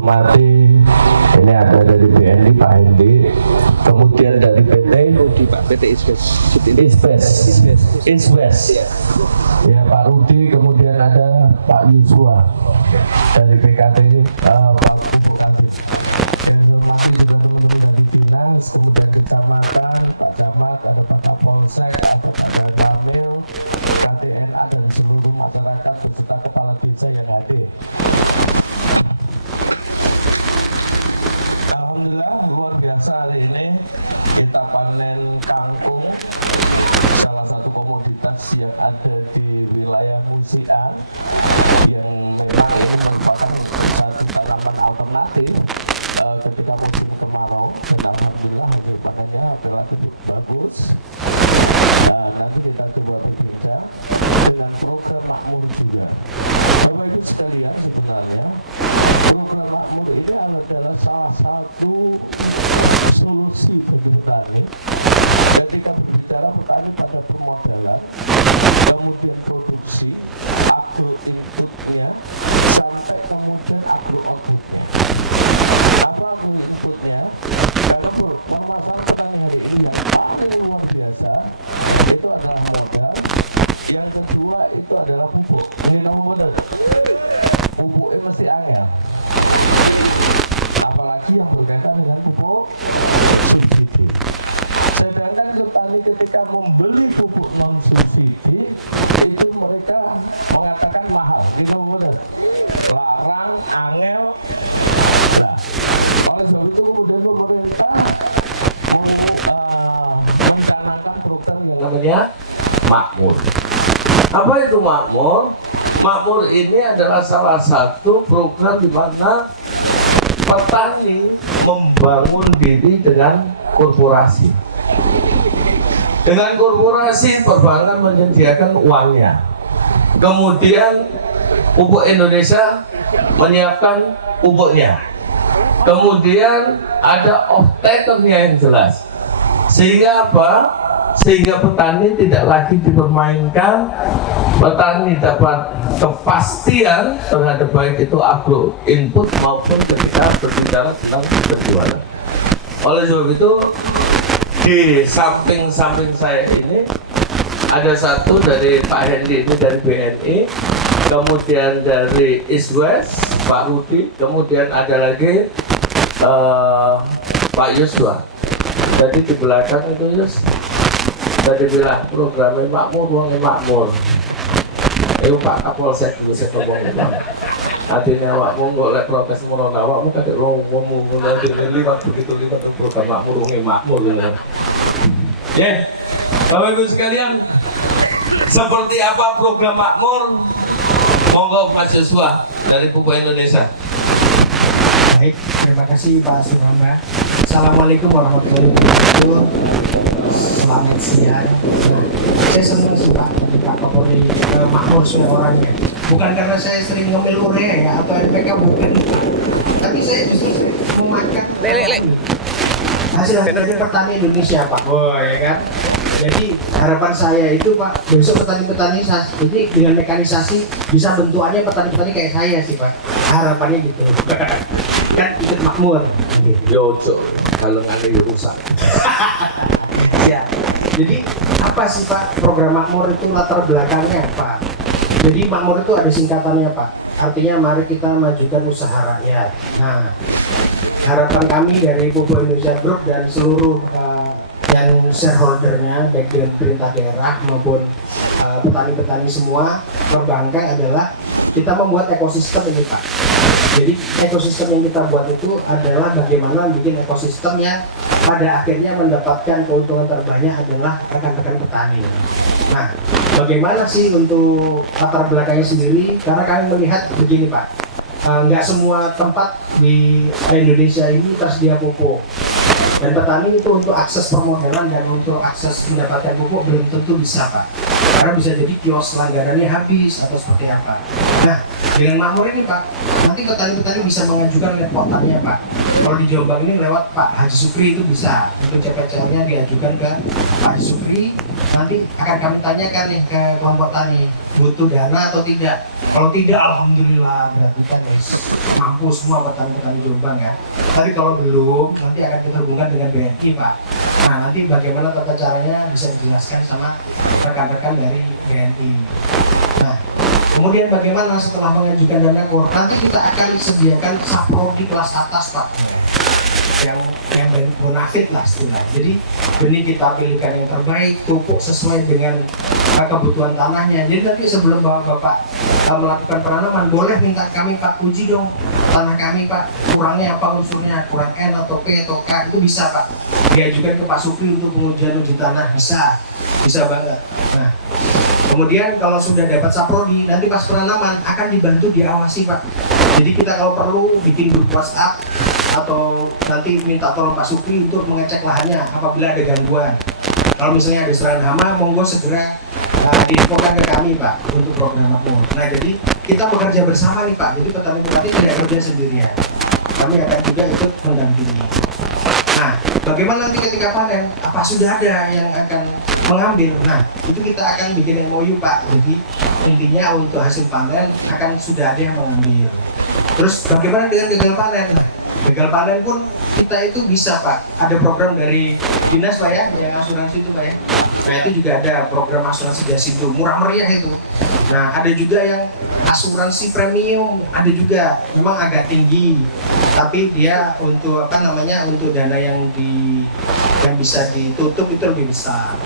Hormati, ini ada dari BNI Pak Hendi, kemudian dari PT Isbes, ya Pak Rudi, kemudian ada Pak Yusua dari PKT, Pak Bupati, yang hormati juga teman-teman dari Dinas, kemudian Kecamatan, Pak Camat, ada Pak Kapolsek, ada Pak Kamil, KTNA dan seluruh masyarakat beserta kepala desa yang hadir. Luar biasa hari ini kita panen kangkung, salah satu komoditas yang ada di wilayah Musia yang memang merupakan satu tanaman alternatif ketika musim kemarau, dan alhamdulillah pakannya relatif bagus. Nanti kita coba juga dengan program makmur juga. Bapak Ibu sekalian, sebenarnya program makmur ini adalah salah satu solusi bagi petani. Ketika berbicara petani pada permodalan, kemudian produksi, agro inputnya, sampai kemudian agro outputnya. Apa agro inputnya? Karena permasalahan petani hari ini yang paling luar biasa itu adalah modal. Yang kedua itu adalah pupuk. Ini nomor benar. Pupuknya mesti angel. Apalagi yang berkaitan dengan pupuk subsidi. Sedangkan petani ketika membeli pupuk non subsidi itu mereka mengatakan mahal. Itu benar. Larang, angel. Nah, oleh sebab itu kemudian pemerintah mencanangkan program yang namanya makmur. Apa itu makmur? Makmur ini adalah salah satu program di mana petani membangun diri dengan korporasi. Dengan korporasi, perbankan menyediakan uangnya. Kemudian pupuk Indonesia menyiapkan pupuknya. Kemudian ada off-takernya yang jelas. Sehingga apa? Sehingga petani tidak lagi dipermainkan. Petani dapat kepastian terhadap baik itu agro input maupun ketika berbicara tentang berjualan. Oleh sebab itu di samping saya ini ada satu dari Pak Hendi, ini dari BNI, kemudian dari Iswes Pak Rudi, kemudian ada lagi Pak Yusua. Jadi di belakang itu Yus tadi bilang programnya makmur, uangnya makmur. Pak Kapolsek juga saya ngomong itu. Artinya awakmu nggak oleh protes meron awakmu kadek ngomong nanti liwat begitu liwat program makmur uangnya makmur gitu. Ya, Bapak Ibu sekalian, seperti apa program makmur? Monggo Mas Yosua dari Pupuk Indonesia. Baik, terima kasih Pak Subrahma. Assalamualaikum warahmatullahi wabarakatuh. Selamat siang. Saya senang sih Pak Kapolri makmur semua orangnya. Bukan karena saya sering ngemil urea ya atau NPK, bukan. Tapi saya justru memakan hasil dari petani Indonesia Pak. Oh ya kan. Jadi harapan saya itu Pak, besok petani-petani jadi dengan mekanisasi bisa bentukannya petani-petani kayak saya sih Pak. Harapannya gitu. Kan ikut makmur. Yo, kalau nggak rusak. Ya, jadi apa sih Pak program makmur itu latar belakangnya Pak? Jadi makmur itu ada singkatannya Pak. Artinya mari kita majukan usaha rakyat. Nah, harapan kami dari Pupuk Indonesia Group dan seluruh yang shareholdernya baik dengan pemerintah daerah maupun petani-petani semua perbankan adalah kita membuat ekosistem ini Pak. Jadi ekosistem yang kita buat itu adalah bagaimana bikin ekosistem yang pada akhirnya mendapatkan keuntungan terbanyak adalah rekan-rekan petani. Nah, bagaimana sih untuk latar belakangnya sendiri? Karena kami melihat begini Pak, nggak semua tempat di Indonesia ini tersedia pupuk. Dan petani itu untuk akses permodalan dan untuk akses mendapatkan pupuk belum tentu bisa Pak. Karena bisa jadi kios langganannya habis atau seperti apa. Nah, dengan makmur ini Pak, nanti petani-petani bisa mengajukan lepotannya Pak. Kalau di Jombang ini lewat Pak Haji Supri itu bisa. Untuk CPCL-nya diajukan ke Pak Haji Supri. Nanti akan kami tanyakan nih ke kelompok tani, butuh dana atau tidak. Kalau tidak, alhamdulillah berarti kan ya, mampu semua petani-petani Jombang ya. Tapi kalau belum, nanti akan kita hubungkan dengan BNI Pak. Nah, nanti bagaimana tata caranya bisa dijelaskan sama rekan-rekan dari BNI. Nah, kemudian bagaimana setelah mengajukan dana KUR, nanti kita akan sediakan saprodi kelas atas Pak, yang bonafit lah istilahnya. Jadi benih kita pilihkan yang terbaik, pupuk sesuai dengan kebutuhan tanahnya. Jadi nanti sebelum Bapak melakukan penanaman, boleh minta kami Pak uji dong tanah kami Pak, kurangnya apa unsurnya, kurang N atau P atau K, itu bisa Pak diajukan ke Pak Supri untuk pengujian uji tanah, bisa banget. Nah, kemudian kalau sudah dapat saprodi, nanti pas penanaman akan dibantu diawasi Pak. Jadi kita kalau perlu bikin grup WhatsApp atau nanti minta tolong Pak Supri untuk mengecek lahannya apabila ada gangguan. Kalau misalnya ada serangan hama, monggo segera diinfokan ke kami Pak untuk program makmur. Nah, jadi kita bekerja bersama nih Pak. Jadi petani-petani tidak kerja sendirian. Kami akan juga ikut mendampingi. Nah, bagaimana nanti ketika panen? Apa sudah ada yang akan mengambil? Nah, itu kita akan bikin MOU Pak. Jadi intinya untuk hasil panen akan sudah ada yang mengambil. Terus bagaimana dengan gagal panen? Nah, gagal panen pun kita itu bisa Pak. Ada program dari dinas Pak ya, yang asuransi itu Pak ya. Nah, itu juga ada program asuransi Jasindo, murah meriah itu. Nah, ada juga yang asuransi premium, ada juga, memang agak tinggi, tapi dia untuk untuk dana yang bisa ditutup itu lebih besar.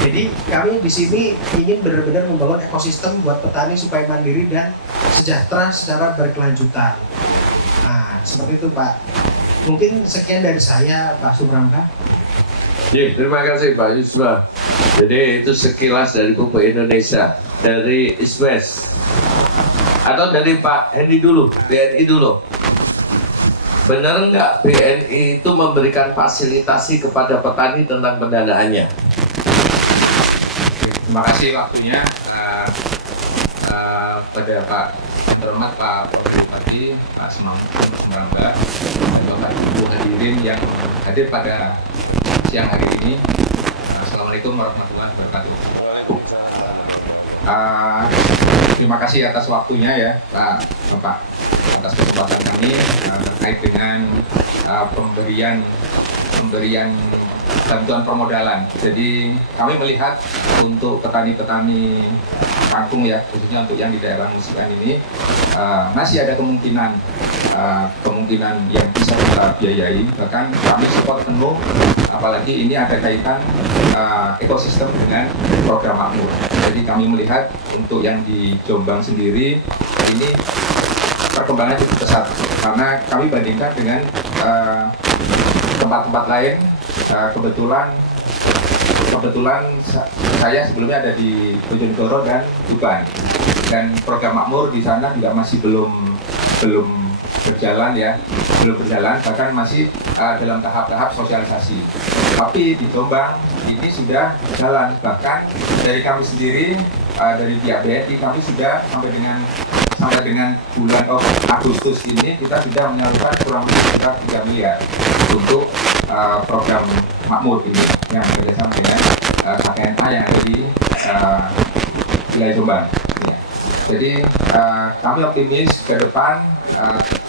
Jadi kami di sini ingin benar-benar membangun ekosistem buat petani supaya mandiri dan sejahtera secara berkelanjutan. Nah, seperti itu Pak. Mungkin sekian dari saya Pak Subrangka. Terima kasih Pak Yusma. Jadi itu sekilas dari Pupuk Indonesia, dari Iswes, atau dari Pak Hendy dulu, BNI dulu. Benar nggak BNI itu memberikan fasilitasi kepada petani tentang pendanaannya? Terima kasih waktunya pada Pak Terhormat Pak Bupati, Pak Semrangga, dan Bapak Ibu hadirin yang hadir pada siang hari ini. Assalamualaikum warahmatullahi wabarakatuh. Terima kasih atas waktunya ya Bapak, atas kesempatan kami terkait dengan pemberian bantuan permodalan. Jadi kami melihat untuk petani-petani kangkung ya, khususnya untuk yang di daerah Musikan ini masih ada kemungkinan yang bisa kita biayai. Bahkan kami support penuh, apalagi ini ada kaitan ekosistem dengan program makmur. Jadi kami melihat untuk yang di Jombang sendiri ini perkembangan cukup pesat karena kami bandingkan dengan tempat-tempat lain. Kebetulan saya sebelumnya ada di Bojonegoro dan Tuban, dan program makmur di sana juga masih belum berjalan, bahkan masih dalam tahap-tahap sosialisasi. Tapi di Jombang ini sudah berjalan, bahkan dari kami sendiri, dari pihak BNI kami sudah sampai dengan bulan Agustus ini kita sudah menyalurkan kurang lebih sekitar 3 miliar untuk program makmur ini yang bekerjasama dengan KPNA yang ada di wilayah Jombang. Ya. Jadi kami optimis ke depan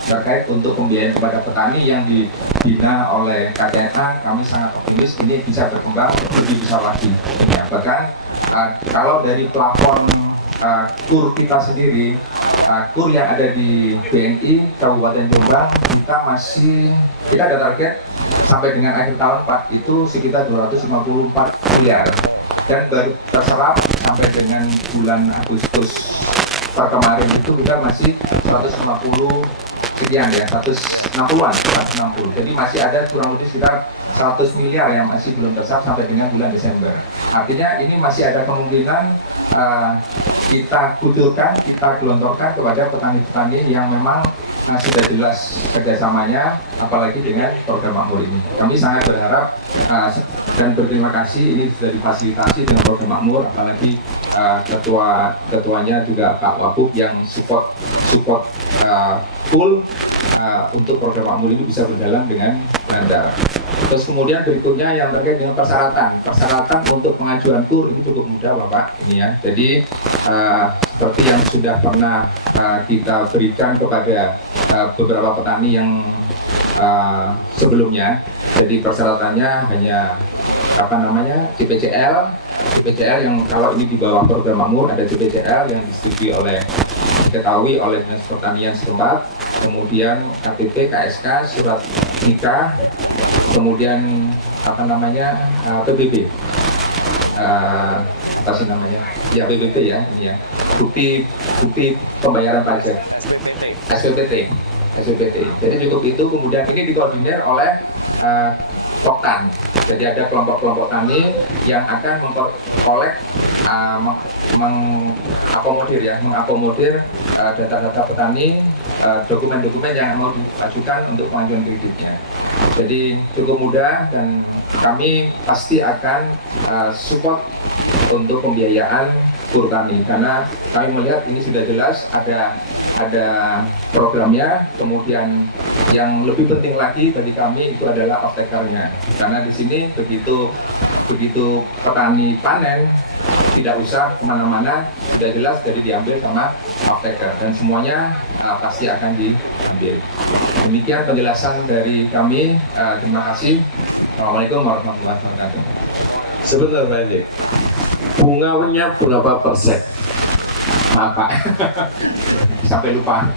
terkait untuk pembiayaan kepada petani yang dibina oleh KPNA, kami sangat optimis ini bisa berkembang lebih besar lagi. Ya, bahkan kalau dari plafon KUR kita sendiri, KUR yang ada di BNI Kabupaten Jombang, kita ada target sampai dengan akhir tahun Pak itu sekitar 254 miliar, dan baru terserap sampai dengan bulan Agustus kemarin itu kita masih 150 sekian ya, 160-an. Jadi masih ada kurang lebih sekitar 100 miliar yang masih belum terserap sampai dengan bulan Desember. Artinya ini masih ada kemungkinan kita kucurkan, kita gelontorkan kepada petani-petani yang memang sudah jelas kerjasamanya, apalagi dengan program makmur ini. Kami sangat berharap dan berterima kasih ini sudah difasilitasi dengan program makmur, apalagi ketuanya juga Pak Wabub yang support full untuk program makmur ini bisa berjalan dengan lancar. Terus kemudian berikutnya yang terkait dengan persyaratan untuk pengajuan kur ini cukup mudah Bapak ini ya. Jadi seperti yang sudah pernah kita berikan kepada beberapa petani yang sebelumnya. Jadi persyaratannya hanya CPCL yang kalau ini di bawah program makmur ada CPCL yang diketahui oleh Dinas Pertanian setempat, kemudian KTP, KSK, surat nikah, kemudian PBB, apa sih namanya? Ya PBB ya, ini ya. Bukti pembayaran pajak, SPPT. Jadi cukup itu, kemudian ini dikoordinir oleh Poktan. Jadi ada kelompok-kelompok tani yang akan mengkolek, mengakomodir data-data petani, dokumen-dokumen yang mau diajukan untuk pengajuan kreditnya. Jadi cukup mudah dan kami pasti akan support untuk pembiayaan kur tani karena kami melihat ini sudah jelas ada programnya. Kemudian yang lebih penting lagi bagi kami itu adalah off-taker-nya karena di sini begitu petani panen tidak usah kemana-mana, sudah jelas dari diambil sama off-taker dan semuanya pasti akan diambil. Demikian penjelasan dari kami. Terima kasih. Assalamualaikum warahmatullahi wabarakatuh. Sebentar Pak Edi, bunganya berapa persen? Maaf Pak, sampai lupa.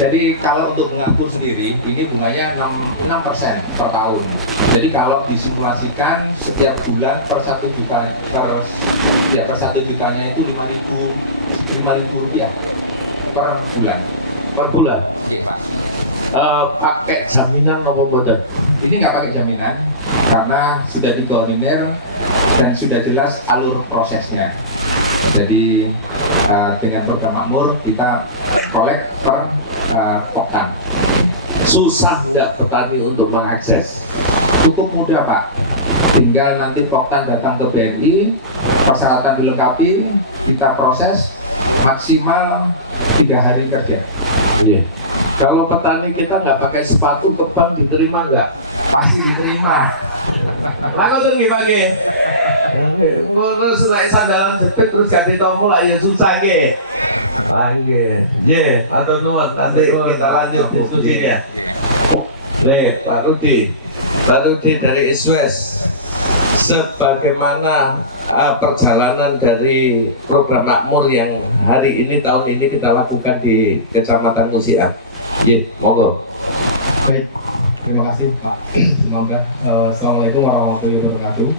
Jadi kalau untuk bunga kur sendiri, ini bunganya 6% per tahun. Jadi kalau disimulasikan setiap bulan per 1 juta, per 1 jutanya itu 5.000 rupiah per bulan. Per bulan? Oke Pak. Pakai jaminan apa mboten? Ini nggak pakai jaminan karena sudah dikoordinir dan sudah jelas alur prosesnya. Jadi dengan program makmur kita kolek per Poktan. Susah enggak petani untuk mengakses? Cukup mudah Pak. Tinggal nanti Poktan datang ke BNI, persyaratan dilengkapi, kita proses maksimal 3 hari kerja. Iya. Kalau petani kita nggak pakai sepatu ke bank diterima nggak? Pasti diterima. Langsung gimana? Terus naik sandalan jepit terus ganti tombol lah ya susah ke. Oke, atau nuwun nanti kita lanjut diskusinya. Nih, Pak Rudi dari ISWES, sebagaimana perjalanan dari program makmur yang hari ini tahun ini kita lakukan di Kecamatan Musian. Monggo. Baik, terima kasih Pak Sumambah. Assalamualaikum warahmatullahi wabarakatuh.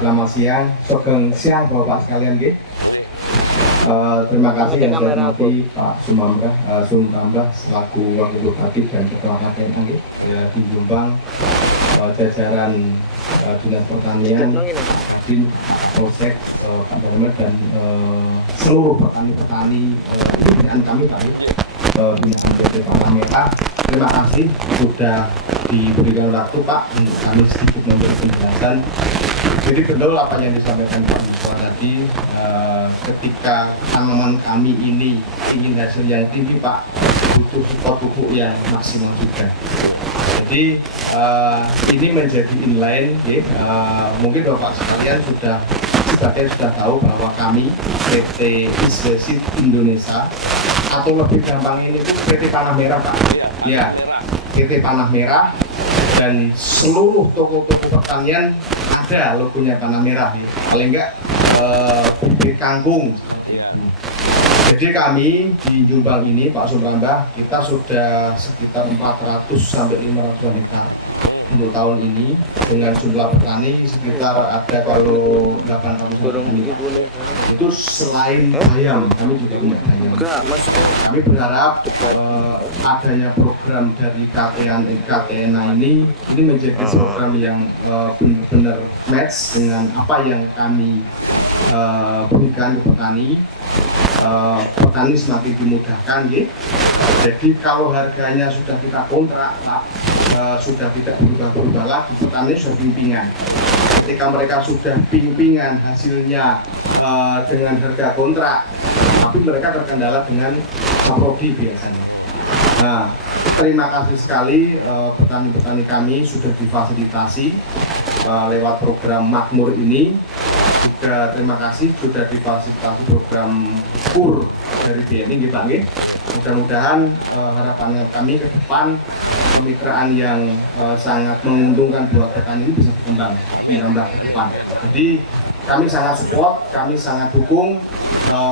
Selamat siang, sugeng siang Bapak sekalian nggih. Terima kasih yang saya hormati Pak Sumambah selaku Wakil Bupati dan Ketua KPN nggih. Ya di Jombang, jajaran Dinas Pertanian, Kadin, Polsek, Pak Darmet dan seluruh petani-petani binaan kami tadi binaan PT Panah Merah. Terima kasih sudah diberikan waktu Pak untuk kami sedikit memberi penjelasan. Jadi betul apa yang disampaikan Pak Bupati tadi, ketika tanaman kami ini ingin hasil yang tinggi Pak, butuh support pupuk yang maksimal juga. Jadi ini menjadi inline, mungkin Bapak sekalian sudah tahu bahwa kami PT ISWES Indonesia atau lebih gampang ini itu PT Panah Merah Pak. Ya, PT Panah Merah dan seluruh toko-toko pertanian ada logonya Panah Merah nih. Paling enggak bibit kangkung. Jadi kami di Jombang ini Pak Sumambah kita sudah sekitar 400 sampai 500 hektar untuk tahun ini dengan jumlah petani sekitar ada kalau 800 petani. Itu selain ayam kami juga punya ayam. Kami berharap adanya program dari KTNA ini menjadi program yang benar-benar match dengan apa yang kami berikan ke petani. petani semakin dimudahkan ya. Jadi kalau harganya sudah kita kontrak Pak, sudah tidak berubah-berubah lagi, petani sudah pimpingan. Ketika mereka sudah pimpingan hasilnya dengan harga kontrak, tapi mereka terkendala dengan prodi biasanya. Nah, terima kasih sekali petani-petani kami sudah difasilitasi lewat program Makmur ini. Juga terima kasih sudah difasilitasi program KUR dari BNI Pak. Mudah-mudahan harapannya kami ke depan kemitraan yang sangat menguntungkan buat petani ini bisa berkembang ke depan. Jadi kami sangat support, kami sangat dukung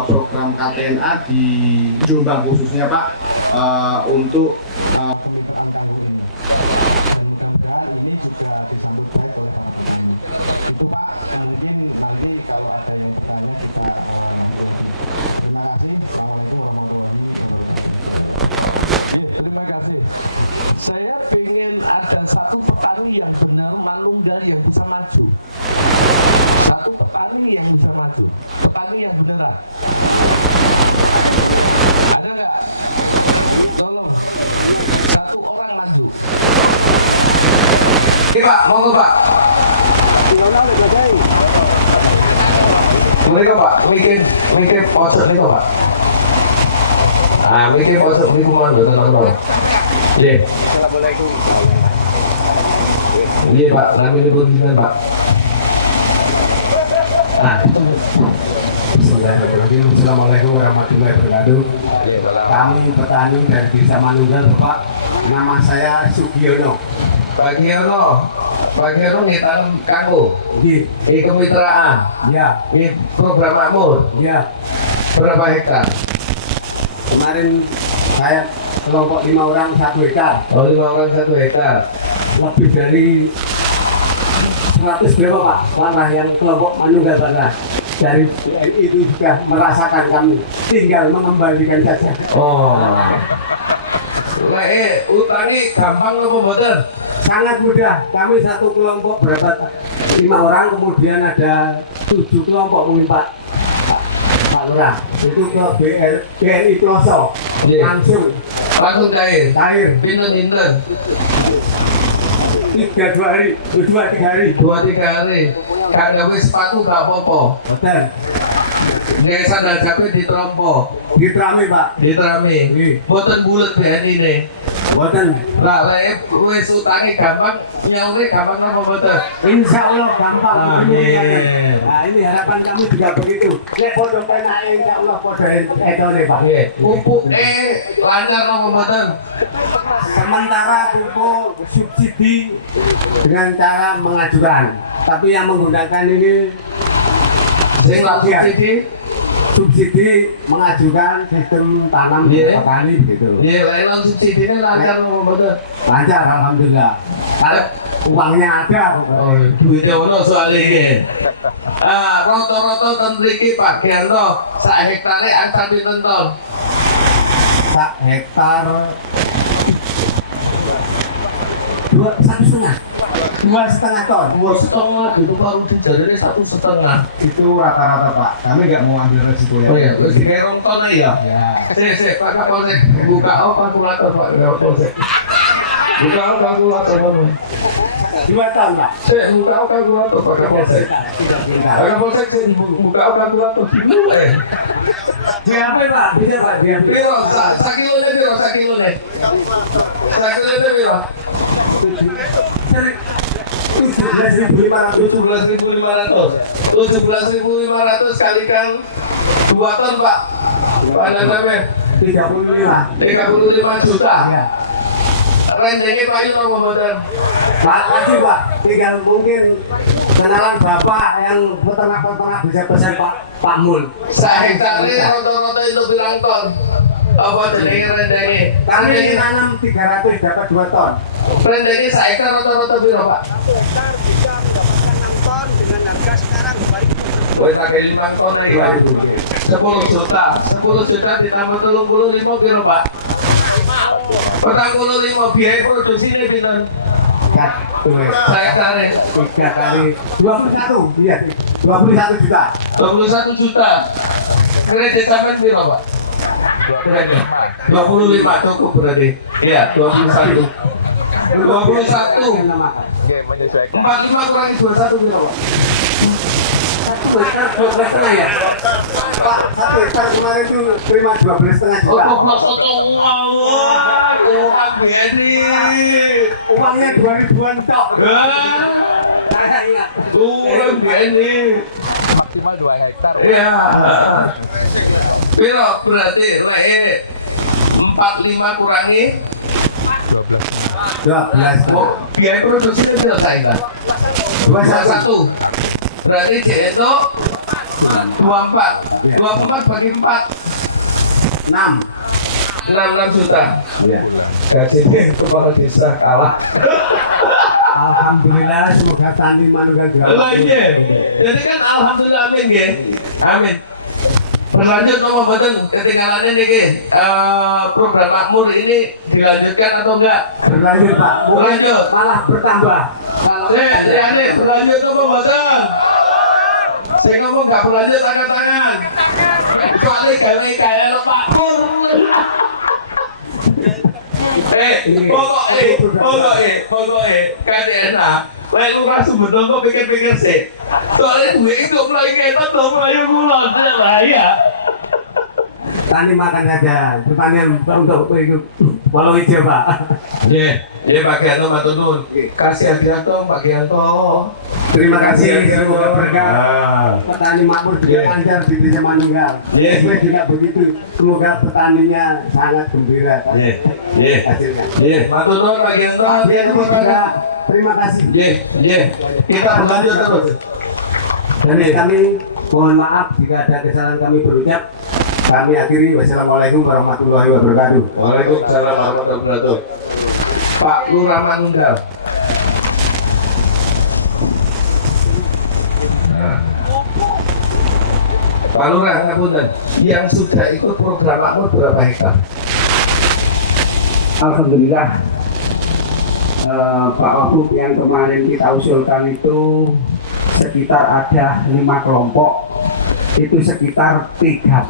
program KTNA di Jombang khususnya Pak untuk Terima kasih. Saya pengen ada satu petani yang benar Manunggal yang bisa maju. Satu petani yang bisa maju. Petani yang beneran. Ada nggak? Tolong. Satu orang maju. Oke Pak, monggo Pak. Mereka Pak, mikir pojok nih Pak. Ah, mikir pojok nih kuman betul. Iya. Iya Pak, nanti dibut sini Pak. Nah, Bismillahirrahmanirrahim. Assalamualaikum warahmatullahi wabarakatuh. Kami petani dari Desa Manunggal, Bapak. Nama saya Sugiono. Pak Giono ngitan kanggo. Di, Kemitraan. ya, Ini program makmur. ya. Berapa hektar? Kemarin saya kelompok 5 orang 1 hektar, Oh, 5 orang 1 hektar. lebih dari 100 berapa Pak? Tanah yang kelompok Manunggal pernah. Dari BNI itu juga merasakan kami, tinggal mengembalikan saja. Oh. Utangi gampang apa mboten? Sangat mudah. Kami satu kelompok berapa? 5 orang, kemudian ada 7 kelompok mungkin Pak Lurah. Itu ke BNI Kloso. Iya. Langsung cair. cair. Pinten. 2 hari. 2-3 hari. 2-3 hari. Gak gawe sepatu gak apa-apa. Betul. Nggak sandal jepit ditrompo. Diterami Pak. Diterami. Iya. Boten bulet BNI ini. Boten. Lah wis utangi gampang, nyaure gampang apa boten? Insya Allah gampang. Amin. Nah ini harapan kami juga begitu. Nek podo penake insya Allah podo edone Pak. Nggih. Pupuk lancar apa boten? Sementara pupuk subsidi dengan cara mengajukan. Tapi yang menggunakan ini Sing lak subsidi mengajukan sistem tanam Iya. petani begitu. Iya, lain subsidi ini lancar apa boten? Lancar alhamdulillah. Kalau uangnya ada pokoknya. Oh, duitnya ono soalnya ini. Rata-rata ten mriki Pak Gianto, sak hektare angka pinten ton? Sak hektar 1,5 ton. 2,5 gitu baru dijalani 1,5. Itu rata-rata Pak. Kami nggak mau ambil resiko ya. Oh iya, wis dikerong ton ya. Ya. Sik, Pak Kapolsek, buka kalkulator Pak Kapolsek. Buka kalkulator Pak. 2 ton Pak. Sik, buka kalkulator Pak Kapolsek. Tidak pintar. Pak Kapolsek buka kalkulator dulu DAP Pak, bisa Pak DAP. Piro? Sak kilone piro? Sak kilone piro? 17.500. 17.500 kalikan 2 ton Pak. Panen sampai 35 juta. Ya. Renjengnya payu apa mboten? Makasih Pak. Tinggal mungkin kenalan Bapak yang peternak-peternak bisa pesan Pak Mul. Sak hektare rata-rata itu pirang ton? Apa jenenge renjenge? Kami tanam 300 dapat 2 ton. Renjenge sak hektar rata-rata piro Pak? Hektar bisa mendapatkan 6 ton dengan harga sekarang 2.000. Woi tak 5 ton lagi Pak. 10 juta. 10 juta ditambah 35 piro Pak? 45 biaya produksi ini pinten? Sak hektare 3 kali 21, iya 21 juta. 21 juta. Kredit sampai berapa Pak? 25 cukup berarti. Iya, 21. 21. 45 kurangi 21 berapa? 12,5 ya? Pak, 1 hektar kemarin itu terima 12,5 Oh, juta. 12 ngawur, orang BNI. Uangnya 2000-an tok. Saya ingat. Orang BNI. Maksimal 2 hektar. Iya. Piro berarti lek 45 kurangi 12. oh, biaya produksi itu selesai kan? 21. Berarti itu 24. 24 bagi 4 6. 66 juta. Iya. Gaji kepala desa kalah. Alhamdulillah semoga Tani Manunggal Lah iya. Jadi kan alhamdulillah amin nggih. Amin. Berlanjut apa mboten ketinggalannya niki program makmur ini dilanjutkan atau enggak? Berlanjut Pak. Berlanjut. Malah bertambah. Ini berlanjut apa mboten? Saya ngomong enggak berlanjut angkat tangan. Kecuali gawe kayak makmur. Pokoknya KDNA lek lurah Sumedang kok pikir-pikir sih. Soalnya duit itu mulai ketot dong, mulai ngulon, bahaya. Tani makan aja, pertanian untuk walau hijau Pak. Iya Pak Gianto matur nuwun. Kasih hadiah dong Pak Gianto. Terima kasih Kasih, semoga berkah. Ah. Petani makmur juga lancar di desa Manunggal. Iya. Semoga juga begitu. Semoga petaninya sangat gembira Pak. Iya. Hasilnya. Iya, matur nuwun Pak Gianto. Biar juga terima kasih. Iya. Kita berlanjut terus. Dan kami mohon maaf jika ada kesalahan kami berucap. Kami akhiri. Wassalamualaikum warahmatullahi wabarakatuh. Waalaikumsalam warahmatullahi wabarakatuh. Pak Lurah Manunggal. Nah. Pak Lurah, ngapunten. Yang sudah ikut program makmur berapa hektar? Alhamdulillah Pak Wagub yang kemarin kita usulkan itu sekitar ada 5 kelompok, itu sekitar 34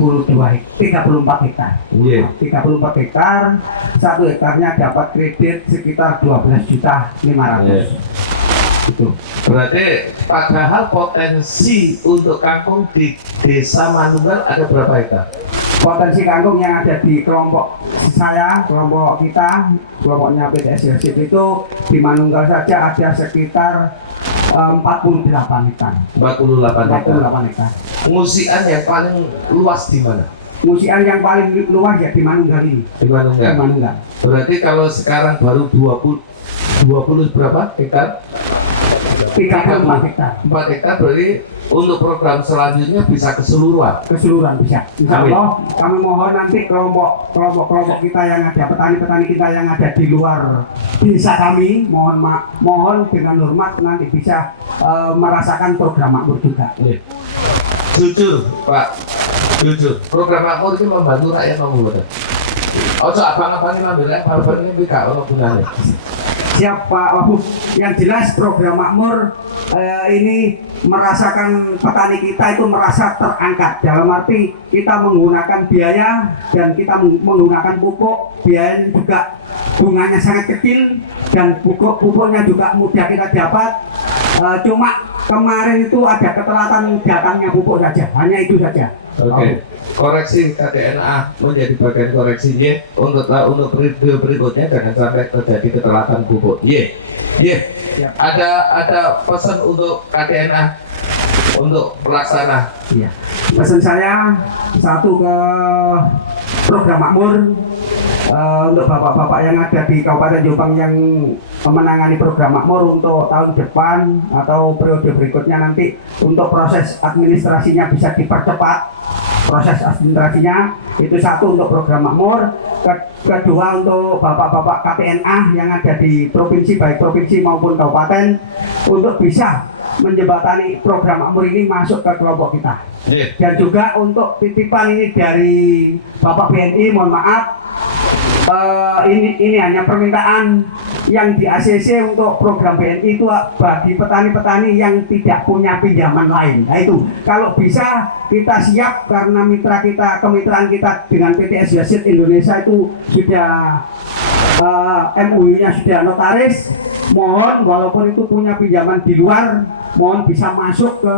hektar. Iya. 34 hektar, 1 hektarnya dapat kredit sekitar 12.500.000. Itu. Berarti padahal potensi untuk kangkung di desa Manunggal ada berapa hektar? Potensi kangkung yang ada di kelompok saya, kelompok kita, kelompoknya PTS Yasid itu di Manunggal saja ada sekitar 48 hektar. 48 hektar. 48 hektar. Pengungsian yang paling luas di mana? Pengungsian yang paling luas ya di Manunggal ini. Di Manunggal. Di Manunggal. Berarti kalau sekarang baru 20 berapa hektar? 34 hektar. 4 hektar berarti untuk program selanjutnya bisa keseluruhan. Keseluruhan bisa. Insya Amin. Allah kami mohon nanti kelompok kita yang ada, petani-petani kita yang ada di luar desa kami, mohon dengan hormat nanti bisa merasakan program makmur juga. Jujur Pak, jujur program makmur ini membantu rakyat nomor berapa? Ojo abang-abang ini ngambil abang ini gak ono gunanya. Siap Pak Wagub, yang jelas program makmur ini merasakan petani kita itu merasa terangkat, dalam arti kita menggunakan biaya dan kita menggunakan pupuk, biayanya juga bunganya sangat kecil dan pupuknya juga mudah kita dapat. Cuma kemarin itu ada ketelatan datangnya pupuk saja, hanya itu saja. Oke. Koreksi KDNA menjadi bagian koreksinya untuk periode berikutnya jangan sampai terjadi ketelatan pupuk. Ada pesan untuk KDNA untuk pelaksana. Iya. Pesan saya satu ke program makmur untuk bapak-bapak yang ada di Kabupaten Jombang yang menangani program makmur untuk tahun depan atau periode berikutnya nanti untuk proses administrasinya bisa dipercepat. Proses administrasinya itu satu untuk program makmur, kedua untuk bapak-bapak KTNA yang ada di provinsi baik provinsi maupun kabupaten untuk bisa menjembatani program makmur ini masuk ke kelompok kita. Dan juga untuk titipan ini dari Bapak BNI, mohon maaf ini hanya permintaan yang di ACC untuk program BNI itu bagi petani-petani yang tidak punya pinjaman lain. Nah itu, kalau bisa kita siap karena mitra kita, kemitraan kita dengan PT Asia Indonesia itu sudah MOU-nya sudah notaris. Mohon walaupun itu punya pinjaman di luar, mohon bisa masuk ke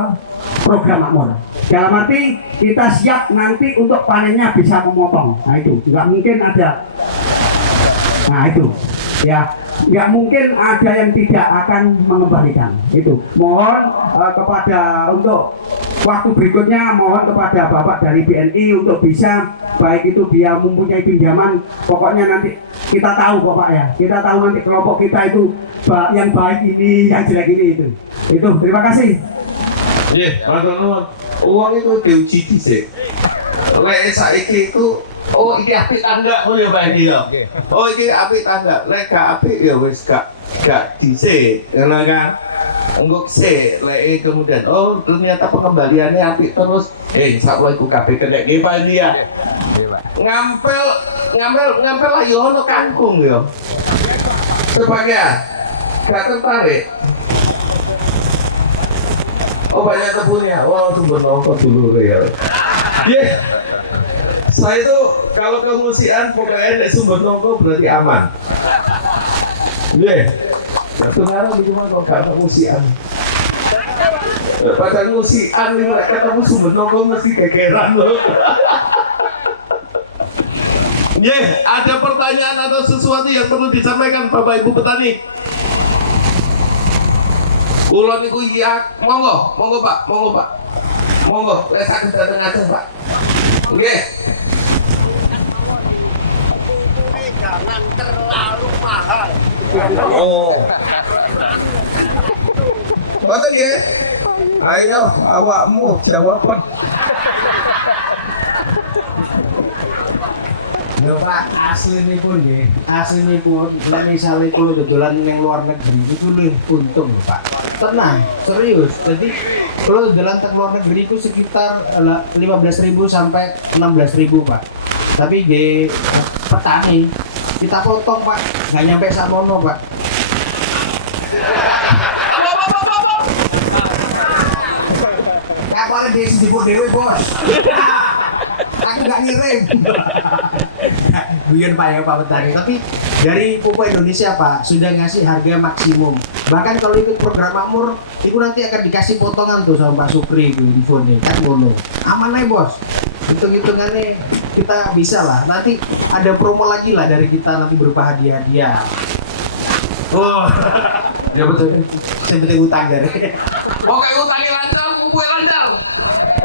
program makmur. Dalam arti kita siap nanti untuk panennya bisa memotong. Nah itu, nggak mungkin ada. Nah itu, ya nggak mungkin ada yang tidak akan mengembalikan. Itu, mohon kepada untuk waktu berikutnya, mohon kepada Bapak dari BNI untuk bisa, baik itu dia mempunyai pinjaman, pokoknya nanti kita tahu kok Pak ya, kita tahu nanti kelompok kita itu yang baik ini, yang jelek ini itu. Terima kasih. Iya, teman-teman, uang itu diuji dhisik. Lek saiki itu, oh iki apik ta enggak? Oh ya Pak Edi ya. Oh iki apik ta enggak? Lek gak apik ya wis gak dhisik, ngono kan. Engko sik, lek kemudian oh ternyata pengembaliannya apik terus. Insyaallah iku kabeh kena iki Pak Edi ya. Ngampel lah yo ono kangkung yo. Sebagian gak tertarik. Oh banyak kebunnya, wow sumber nongko dulu ya. Yeah. Saya itu kalau ke musian pokoknya ada sumber nongko berarti aman. Yeah. Satu ngarang di rumah kok gak ke musian. Pada musian ini mereka ketemu sumber nongko mesti kegeran loh. Yeah, ada pertanyaan atau sesuatu yang perlu disampaikan Bapak Ibu petani? Ulon niku iya, monggo Pak, monggo, wes aku dateng aja Pak. Nggih. Jangan terlalu mahal. Oh. Mboten nggih. Ayo awakmu jawaban. Lho Pak, aslinipun nggih. Aslinipun nek misale kula dodolan ning luar negeri itu luwih untung lho Pak. Tenang, serius. Jadi kalau dodolan teng luar negeri itu sekitar 15.000 sampai 16.000 Pak. Tapi nggih petani kita potong Pak, nggak nyampe samono Pak. Kapal dia sibuk dewe bos. Aku nggak ngirim. Guyon Pak ya Pak petani. Tapi dari Pupuk Indonesia Pak sudah ngasih harga maksimum. Bahkan kalau ikut program makmur, itu nanti akan dikasih potongan tuh sama Pak Supri itu di phone kan ngono. Aman aja bos. Hitung-hitungannya kita bisa lah. Nanti ada promo lagi lah dari kita nanti berupa hadiah-hadiah. Oh, Ya betul. seperti utang dari. Pokoknya utangnya lancar, kumpul lancar.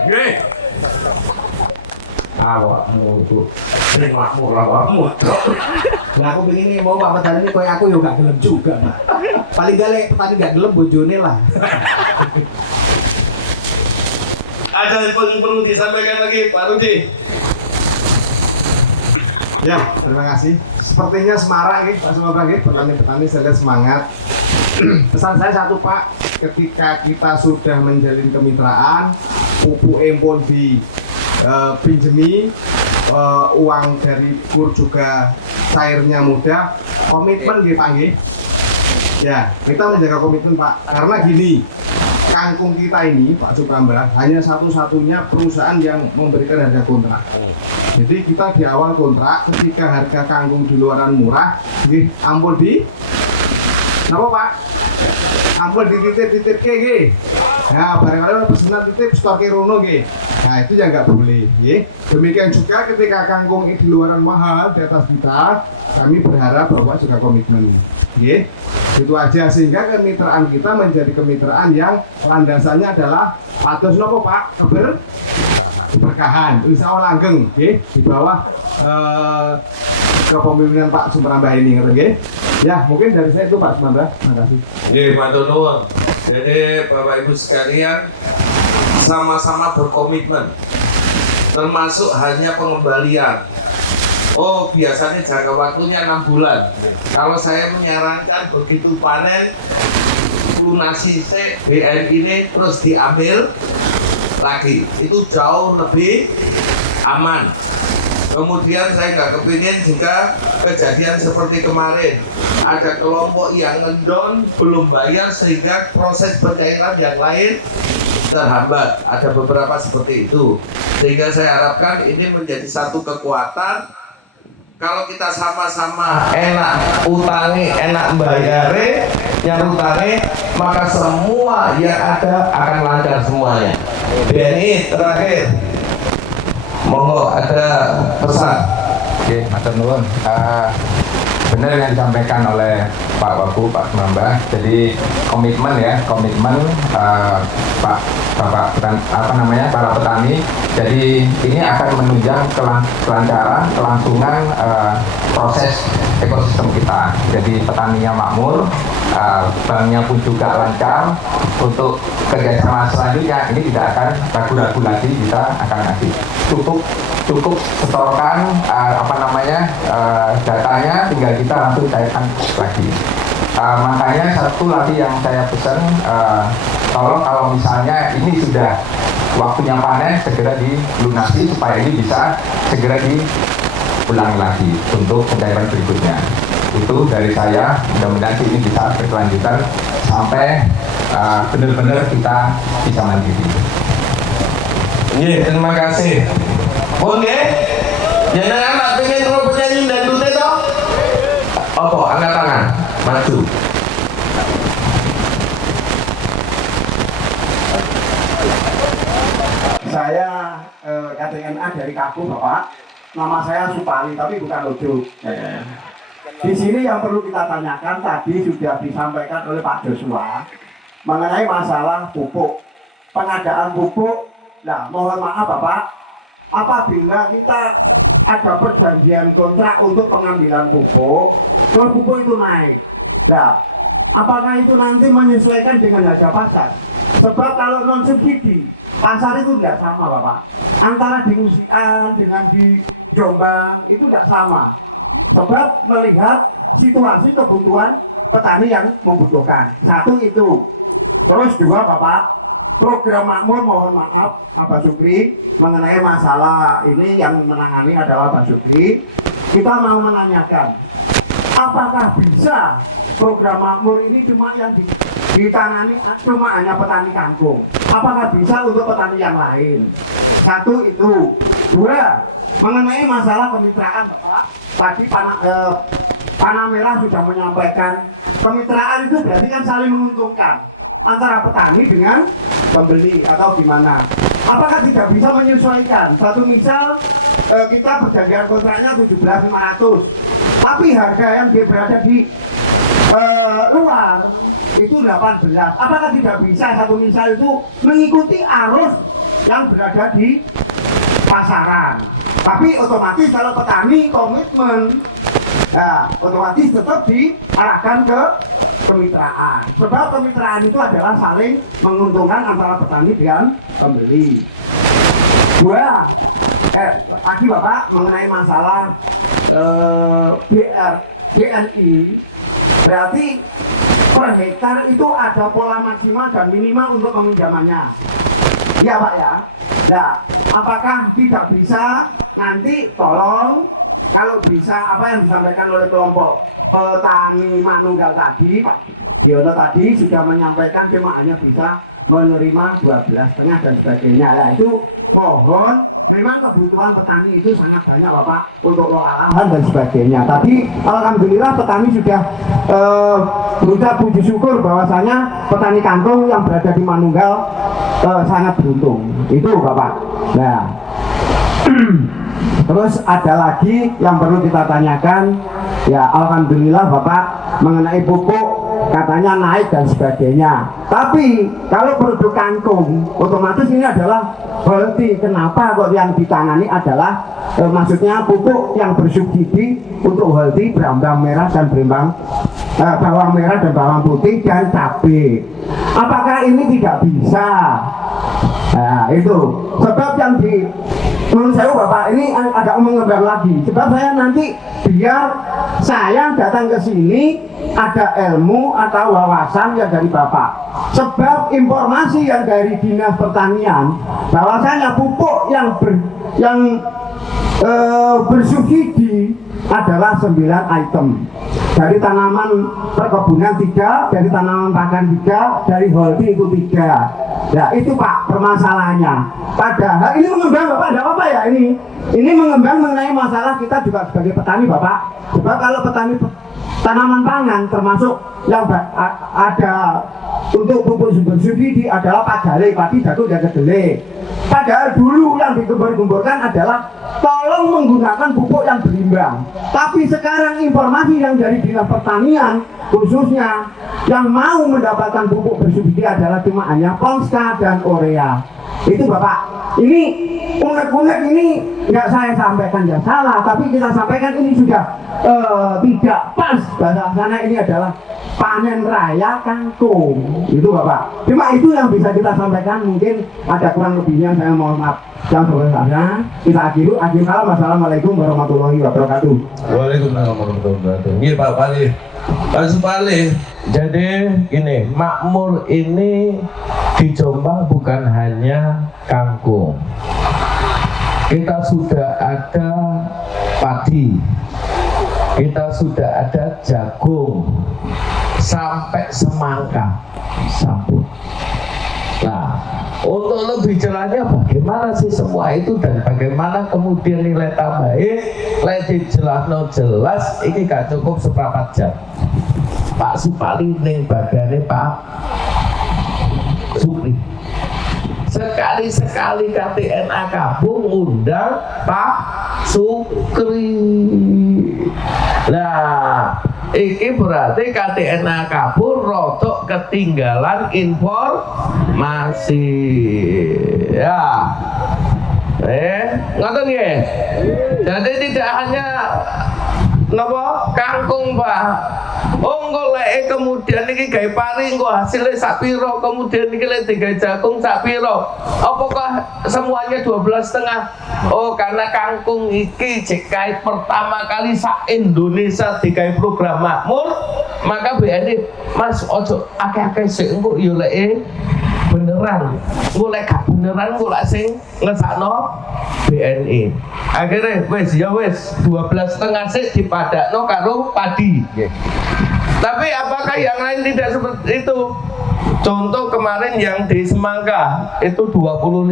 Nggih. Awakmu itu sering makmur awakmu. Nah aku pengen nih mau Pak petani ini kayak aku juga gelem juga Pak. Paling gak petani gak gelem bojone lah. Ada yang perlu disampaikan lagi Pak Rudi? Ya, terima kasih. Sepertinya Semarang Pak Sumatera petani-petani saya lihat semangat. Pesan saya satu Pak, ketika kita sudah menjalin kemitraan, pupuk impor di pinjemi, uang dari kur juga cairnya mudah, komitmen gitu Pak nggih. Ya, kita menjaga komitmen Pak. Karena gini, kangkung kita ini Pak Suprambah hanya satu-satunya perusahaan yang memberikan harga kontrak. Jadi kita di awal kontrak ketika harga kangkung di luaran murah, nggih ampun di napa Pak? Ampun dititip-titip nggih. Nah, barangkali pesanan titip stok rono nggih. Nah, itu yang nggak boleh, nggih. Demikian juga ketika kangkung di luaran mahal di atas kita, kami berharap Bapak juga komitmen. Nggih. Itu aja sehingga kemitraan kita menjadi kemitraan yang landasannya adalah pados nopo Pak? Keberkahan, insya Allah langgeng, nggih, di bawah kepemimpinan Pak Suprambah ini, nggih. Ya, mungkin dari saya itu Pak Suprambah. Terima kasih. Nggih, matur nuwun. Jadi Bapak Ibu sekalian sama-sama berkomitmen, termasuk hanya pengembalian. Oh, biasanya jangka waktunya 6 bulan. Kalau saya menyarankan begitu panen, lunasi BNI ini terus diambil lagi. Itu jauh lebih aman. Kemudian saya nggak kepingin jika kejadian seperti kemarin ada kelompok yang ngendon belum bayar sehingga proses pencairan yang lain terhambat. Ada beberapa seperti itu. Sehingga saya harapkan ini menjadi satu kekuatan. Kalau kita sama-sama enak utangi, enak bayare, yang utangi, maka semua yang ada akan lancar semuanya. BNI terakhir, monggo ada pesan. Oke, matur nuwun. Benar yang disampaikan oleh Pak Wagu, Pak Mamba. Jadi komitmen Pak Bapak para petani. Jadi ini akan menunjang kelancaran, kelangsungan proses ekosistem kita. Jadi petaninya makmur, banknya pun juga lancar. Untuk kerjasama selanjutnya ini tidak akan ragu-ragu lagi, kita akan ngasih cukup setorkan datanya, tinggal kita langsung cairkan lagi. Makanya satu lagi yang saya pesan, tolong kalau misalnya ini sudah waktunya panen, segera dilunasi supaya ini bisa segera diulangi lagi untuk pencairan berikutnya. Itu dari saya, mudah-mudahan ini bisa berkelanjutan sampai benar-benar kita bisa mandiri. Terima kasih. Oke, jangan anak pengen terus penyanyi dan dute toh. Apa? Angkat tangan, maju. Saya KTNA dari Kaku, Bapak. Nama saya Supali, tapi bukan Lojo. Di sini yang perlu kita tanyakan tadi sudah disampaikan oleh Pak Joshua mengenai masalah pupuk, pengadaan pupuk. Nah, mohon maaf Bapak, apabila kita ada perjanjian kontrak untuk pengambilan pupuk, kalau pupuk itu naik, nah, apakah itu nanti menyesuaikan dengan harga pasar? Sebab kalau non subsidi, pasar itu tidak sama Bapak. Antara di Usian dengan di Jombang itu tidak sama. Sebab melihat situasi kebutuhan petani yang membutuhkan. Satu itu. Terus dua Bapak, program makmur, mohon maaf Pak Sukri, mengenai masalah ini yang menangani adalah Pak Sukri. Kita mau menanyakan, apakah bisa program makmur ini cuma yang ditangani cuma hanya petani kangkung? Apakah bisa untuk petani yang lain? Satu itu. Dua, mengenai masalah kemitraan Bapak, tadi Panah Merah sudah menyampaikan kemitraan itu berarti kan saling menguntungkan antara petani dengan pembeli atau gimana. Apakah tidak bisa menyesuaikan? Satu misal kita perjanjian kontraknya 17.500, tapi harga yang dia berada di luar itu 18. Apakah tidak bisa satu misal itu mengikuti arus yang berada di pasaran? Tapi otomatis kalau petani komitmen, nah, otomatis tetap diarahkan ke kemitraan. Sebab kemitraan itu adalah saling menguntungkan antara petani dan pembeli. Dua, tadi Bapak mengenai masalah BNI, berarti per hektar itu ada pola maksimal dan minimal untuk peminjamannya. Iya Pak ya. Nah, apakah tidak bisa nanti tolong kalau bisa apa yang disampaikan oleh kelompok petani manunggal tadi, Pak Yono tadi sudah menyampaikan cuma hanya bisa menerima 12,5 dan sebagainya. Nah itu mohon, memang kebutuhan petani itu sangat banyak Bapak untuk lahan dan sebagainya. Tapi alhamdulillah petani sudah berusaha puji syukur bahwasanya petani kangkung yang berada di Manunggal sangat beruntung. Itu Bapak. Nah, terus ada lagi yang perlu kita tanyakan, ya alhamdulillah Bapak mengenai pupuk katanya naik dan sebagainya. Tapi kalau produk kangkung otomatis ini adalah healthy. Kenapa kok yang ditangani adalah maksudnya pupuk yang bersubsidi untuk healthy, berambang merah dan bawang merah dan bawang putih dan cabai. Apakah ini tidak bisa? Nah itu sebab yang menurut saya Bapak ini agak mengembang lagi. Sebab saya nanti biar saya datang ke sini ada ilmu atau wawasan yang dari Bapak. Sebab informasi yang dari Dinas Pertanian bahwasanya pupuk yang bersubsidi adalah 9 item. Dari tanaman perkebunan 3, dari tanaman pakan 3, dari holding itu 3. Ya itu Pak permasalahannya. Padahal ini mengembang Bapak, tidak apa-apa ya ini mengembang mengenai masalah kita juga sebagai petani Bapak. Sebab kalau petani tanaman pangan termasuk yang ada untuk pupuk bersubsidi adalah pajale, padi, jagung, dan kedelai. Padahal dulu yang digembor-gemborkan adalah tolong menggunakan pupuk yang berimbang. Tapi sekarang informasi yang dari Dinas Pertanian khususnya yang mau mendapatkan pupuk bersubsidi adalah cuma hanya Ponska dan Urea. Itu Bapak, ini unek-unek ini nggak saya sampaikan yang salah, tapi kita sampaikan ini sudah tidak pas. Bahasa sana ini adalah panen raya kangkung, itu Bapak. Cuma itu yang bisa kita sampaikan, mungkin ada kurang lebihnya saya mohon maaf. Yang sebelumnya kita akhiri. Wassalamualaikum warahmatullahi wabarakatuh. Waalaikumsalam warahmatullahi wabarakatuh. Ini Pak Pali, Pak Supali. Jadi gini, makmur ini di Jombang bukan hanya kangkung. Kita sudah ada padi, kita sudah ada jagung, sampai semangka, sampun. Nah, untuk lebih jelasnya bagaimana sih semua itu dan bagaimana kemudian nilai tambahnya, lebih jelas ini gak cukup seperempat jam. Pak Supali ning bagane Pak Supri. Sekali-sekali KTNA Kabung undang Pak Supri. Nah, iki berarti KTNA Kabur rotok ketinggalan informasi. Ya. Ngoten nggih. Jadi tidak hanya napa kangkung Pak. Oh golek kemudian iki gawe pari engko hasilnya sak pira, kemudian iki lek digawe jagung sak pira. Apakah semuanya 12,5? Oh karena kangkung iki jekai pertama kali sak Indonesia digawe program makmur, maka BNI Mas ojo akeh-akeh sik engko yo lek beneran, golek gak beneran golek sing ngesakno BNI. Akhirnya wis 12,5 sik dipadakno karo padi. Tapi apakah yang lain tidak seperti itu? Contoh kemarin yang di Semangka itu 25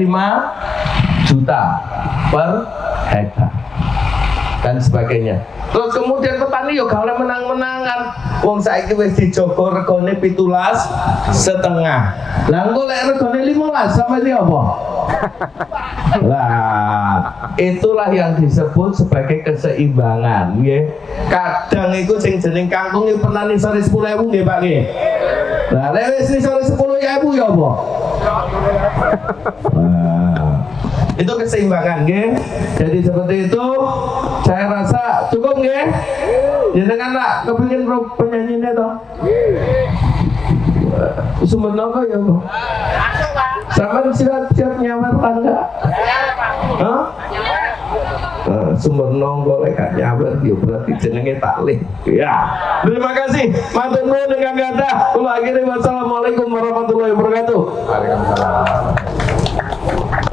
juta per hektar dan sebagainya. Terus kemudian petani yo gak oleh menang-menangan. Wong saiki wis dijogo regane 17,5. Lah engko lek regane 15 sampe iki apa? Lah, itulah yang disebut sebagai keseimbangan, nggih. Kadang iku sing jeneng kangkung iki pernah nisore 10.000 nggih, Pak nggih. Lah lek wis nisore 10.000 ya apa? Itu keseimbangan, nggih. Jadi seperti itu, saya rasa cukup nggih. Jenengan nak kepengin penyanyinya toh? Sumber nongko ya, Pak. Sama siap nyamar tangga. Hah? Sumber nongko lek gak nyamar ya berarti jenenge taklih. Ya. Terima kasih. Matur nuwun dengan kata. Kula akhiri wassalamualaikum warahmatullahi wabarakatuh. Waalaikumsalam.